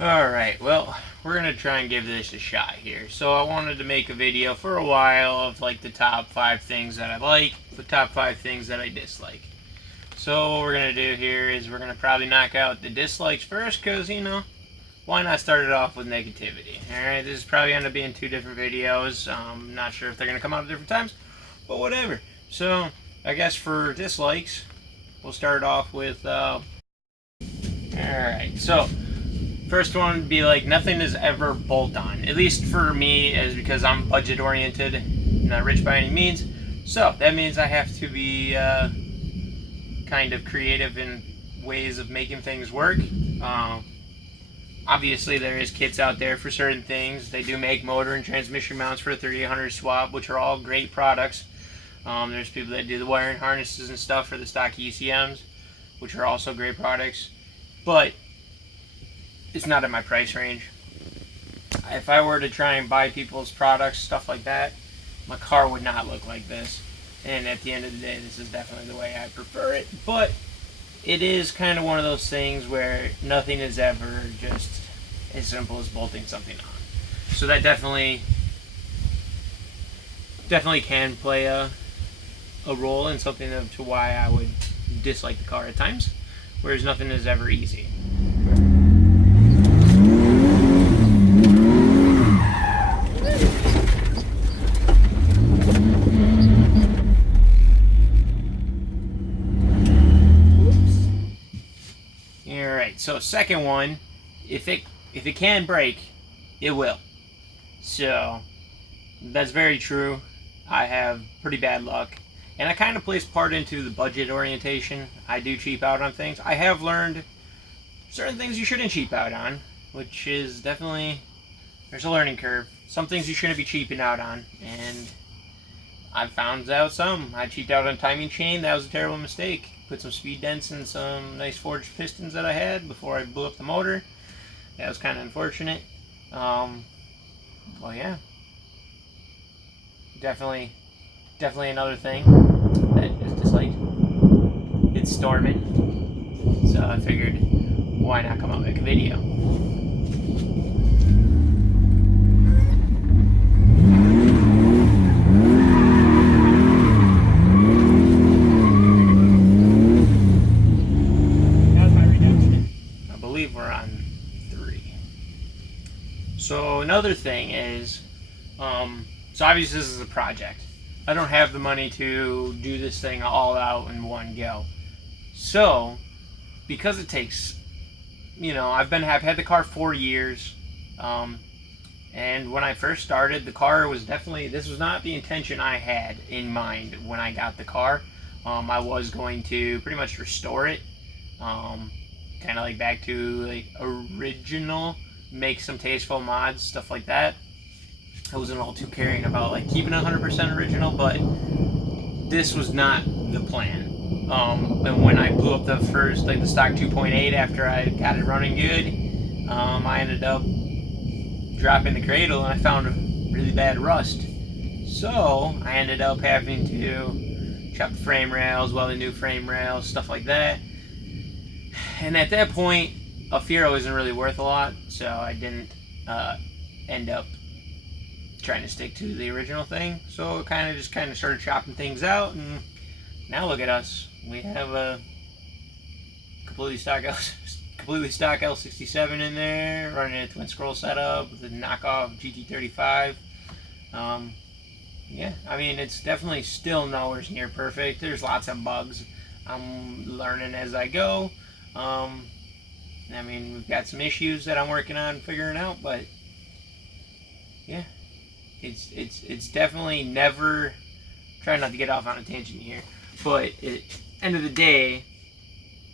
Alright, well, we're going to try and give this a shot here. So I wanted to make a video for a while of like the top 5 things that I like, the top 5 things that I dislike. So what we're going to do here is we're going to probably knock out the dislikes first because, why not start it off with negativity? Alright, this is probably going to be in 2 different videos. Not sure if they're going to come out at different times, but whatever. So, I guess for dislikes, we'll start off with, alright, so first one would be like nothing is ever bolt-on. At least for me, is because I'm budget-oriented, not rich by any means. So that means I have to be kind of creative in ways of making things work. Obviously, there is kits out there for certain things. They do make motor and transmission mounts for a 3800 swap, which are all great products. There's people that do the wiring harnesses and stuff for the stock ECMs, which are also great products. But it's not in my price range. If I were to try and buy people's products, stuff like that, my car would not look like this. And at the end of the day, this is definitely the way I prefer it. But it is kind of one of those things where nothing is ever just as simple as bolting something on. So that definitely can play a role in something to why I would dislike the car at times. Whereas nothing is ever easy. So second one, if it can break, it will. So that's very true. I have pretty bad luck, and I kind of place part into the budget orientation. I do cheap out on things. I have learned certain things you shouldn't cheap out on, which is definitely, there's a learning curve. Some things you shouldn't be cheaping out on, and I've found out some. I cheaped out on timing chain. That was a terrible mistake. Put some speed dents in some nice forged pistons that I had before I blew up the motor. That was kind of unfortunate. Well, yeah. Definitely another thing that is just like, it's storming. So I figured, why not come out and make a video? We're on 3. So another thing is, so obviously this is a project. I don't have the money to do this thing all out in one go. So, because it takes, I've had the car 4 years, and when I first started, the car was definitely, this was not the intention I had in mind when I got the car. I was going to pretty much restore it. Kind of like back to like original, make some tasteful mods, stuff like that. I wasn't all too caring about like keeping 100% original, but this was not the plan. And when I blew up the first, like the stock 2.8 after I got it running good, I ended up dropping the cradle and I found a really bad rust. So I ended up having to chop the frame rails, weld the new frame rails, stuff like that. And at that point, a Firo isn't really worth a lot, so I didn't end up trying to stick to the original thing. So it kind of started chopping things out, and now look at us. We have a completely stock L67 in there, running a twin scroll setup with a knockoff GT35. Yeah, I mean, it's definitely still nowhere near perfect. There's lots of bugs. I'm learning as I go. I mean, we've got some issues that I'm working on figuring out, but yeah, it's definitely never, trying not to get off on a tangent here, but end of the day,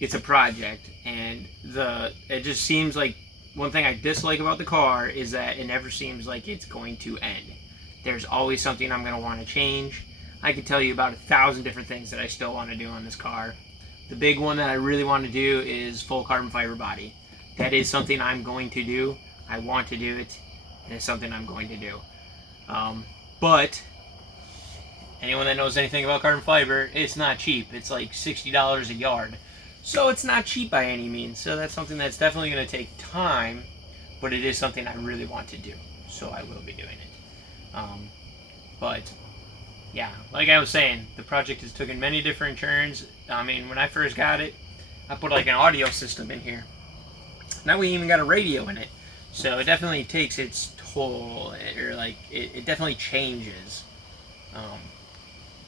it's a project, and it just seems like one thing I dislike about the car is that it never seems like it's going to end. There's always something I'm going to want to change. I could tell you about 1,000 different things that I still want to do on this car. The big one that I really want to do is full carbon fiber body. That is something I'm going to do. I want to do it, and it's something I'm going to do. But anyone that knows anything about carbon fiber, it's not cheap. It's like $60 a yard. So it's not cheap by any means. So that's something that's definitely going to take time. but it is something I really want to do, so I will be doing it. But yeah, like I was saying, the project has taken many different turns. I mean, when I first got it, I put like an audio system in here. Now we even got a radio in it, so it definitely takes its toll, or like it definitely changes,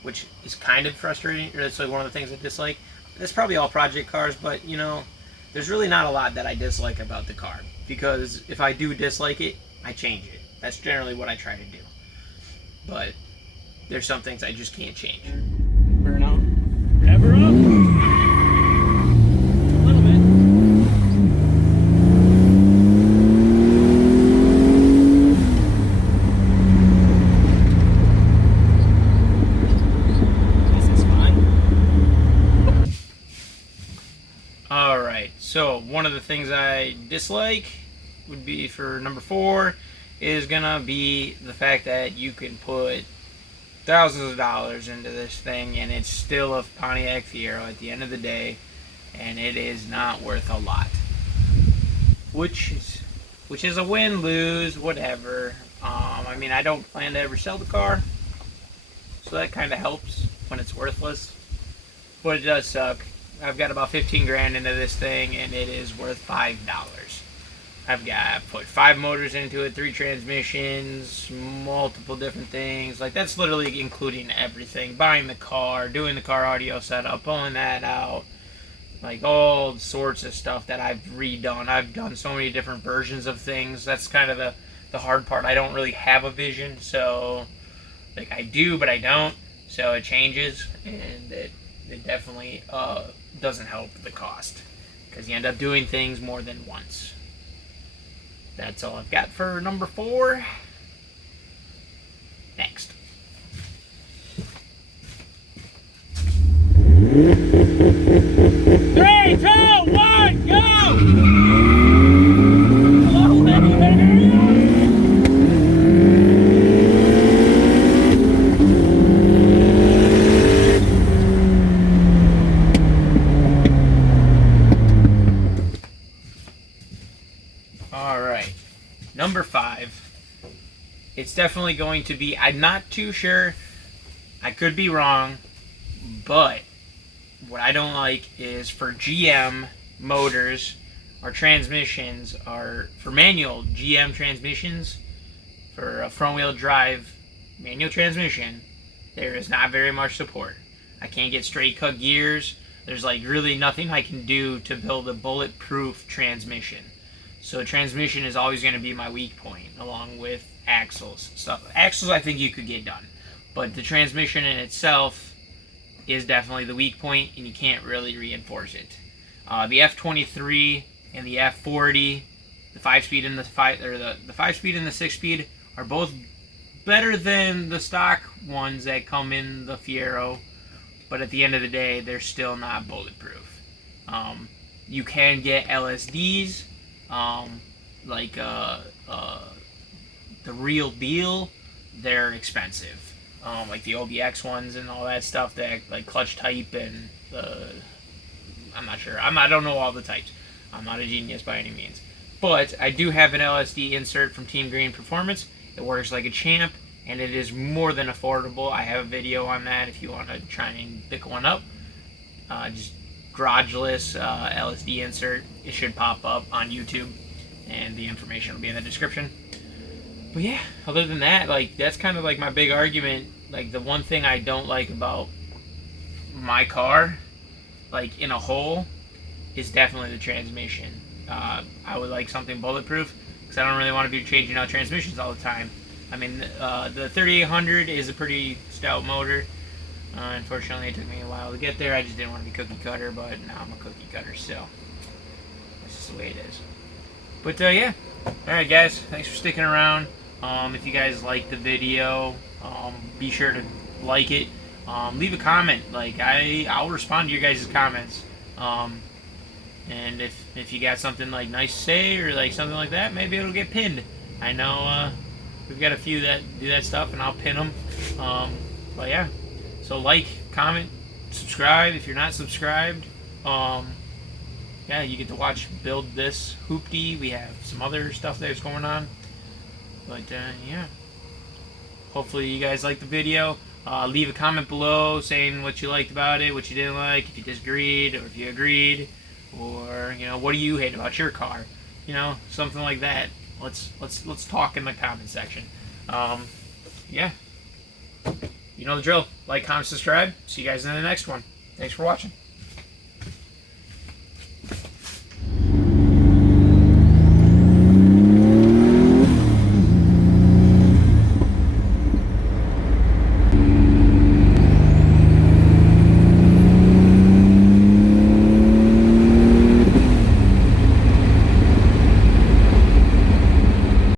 which is kind of frustrating. That's like one of the things I dislike. That's probably all project cars, but you know, there's really not a lot that I dislike about the car, because if I do dislike it, I change it. That's generally what I try to do. But there's some things I just can't change. Burn out. Ever up? A little bit. This is fine. Alright, so one of the things I dislike would be for number 4 is gonna be the fact that you can put thousands of dollars into this thing and it's still a Pontiac Fiero at the end of the day, and it is not worth a lot. Which is a win, lose, whatever. I mean, I don't plan to ever sell the car, so that kind of helps when it's worthless. But it does suck. I've got about 15 grand into this thing, and it is worth $5. I've got put 5 motors into it, 3 transmissions, multiple different things. Like, that's literally including everything. Buying the car, doing the car audio setup, pulling that out. Like, all sorts of stuff that I've redone. I've done so many different versions of things. That's kind of the hard part. I don't really have a vision, so, like, I do, but I don't. So it changes, and it definitely doesn't help the cost, because you end up doing things more than once. That's all I've got for number 4. Next. 3, 2, 1, go! Hello, elevator! Alright, number 5. It's definitely going to be, I'm not too sure, I could be wrong, but what I don't like is for GM motors or transmissions, or for manual GM transmissions, for a front wheel drive manual transmission, there is not very much support. I can't get straight cut gears. There's like really nothing I can do to build a bulletproof transmission. So transmission is always going to be my weak point, along with axles. Axles I think you could get done, but the transmission in itself is definitely the weak point, and you can't really reinforce it. The F23 and the F40, the 5-speed and the 5-speed and the 6-speed are both better than the stock ones that come in the Fiero, but at the end of the day, they're still not bulletproof. You can get LSDs. Like the real deal, they're expensive. Like the OBX ones and all that stuff, that like clutch type and I'm not sure. I don't know all the types. I'm not a genius by any means, but I do have an LSD insert from Team Green Performance. It works like a champ, and it is more than affordable. I have a video on that if you want to try and pick one up. Just Garageless LSD insert. It should pop up on YouTube, and the information will be in the description. But yeah, other than that, like, that's kind of like my big argument. Like, the one thing I don't like about my car, like in a whole, is definitely the transmission. I would like something bulletproof, because I don't really want to be changing out transmissions all the time. I mean, the 3800 is a pretty stout motor. Unfortunately, it took me a while to get there. I just didn't want to be cookie cutter, but now I'm a cookie cutter, so that's just the way it is. But yeah, alright guys, thanks for sticking around. If you guys liked the video, be sure to like it. Leave a comment. Like, I'll respond to your guys' comments. And if you got something like nice to say, or like something like that, maybe it'll get pinned. I know we've got a few that do that stuff, and I'll pin them. But yeah, so like, comment, subscribe if you're not subscribed. Yeah, yeah, you get to watch build this hoopty. We have some other stuff that's going on. But yeah, hopefully you guys liked the video. Leave a comment below saying what you liked about it, what you didn't like, if you disagreed, or if you agreed, or what do you hate about your car? Something like that. Let's talk in the comment section. Yeah, you know the drill. Like, comment, subscribe. See you guys in the next one. Thanks for watching.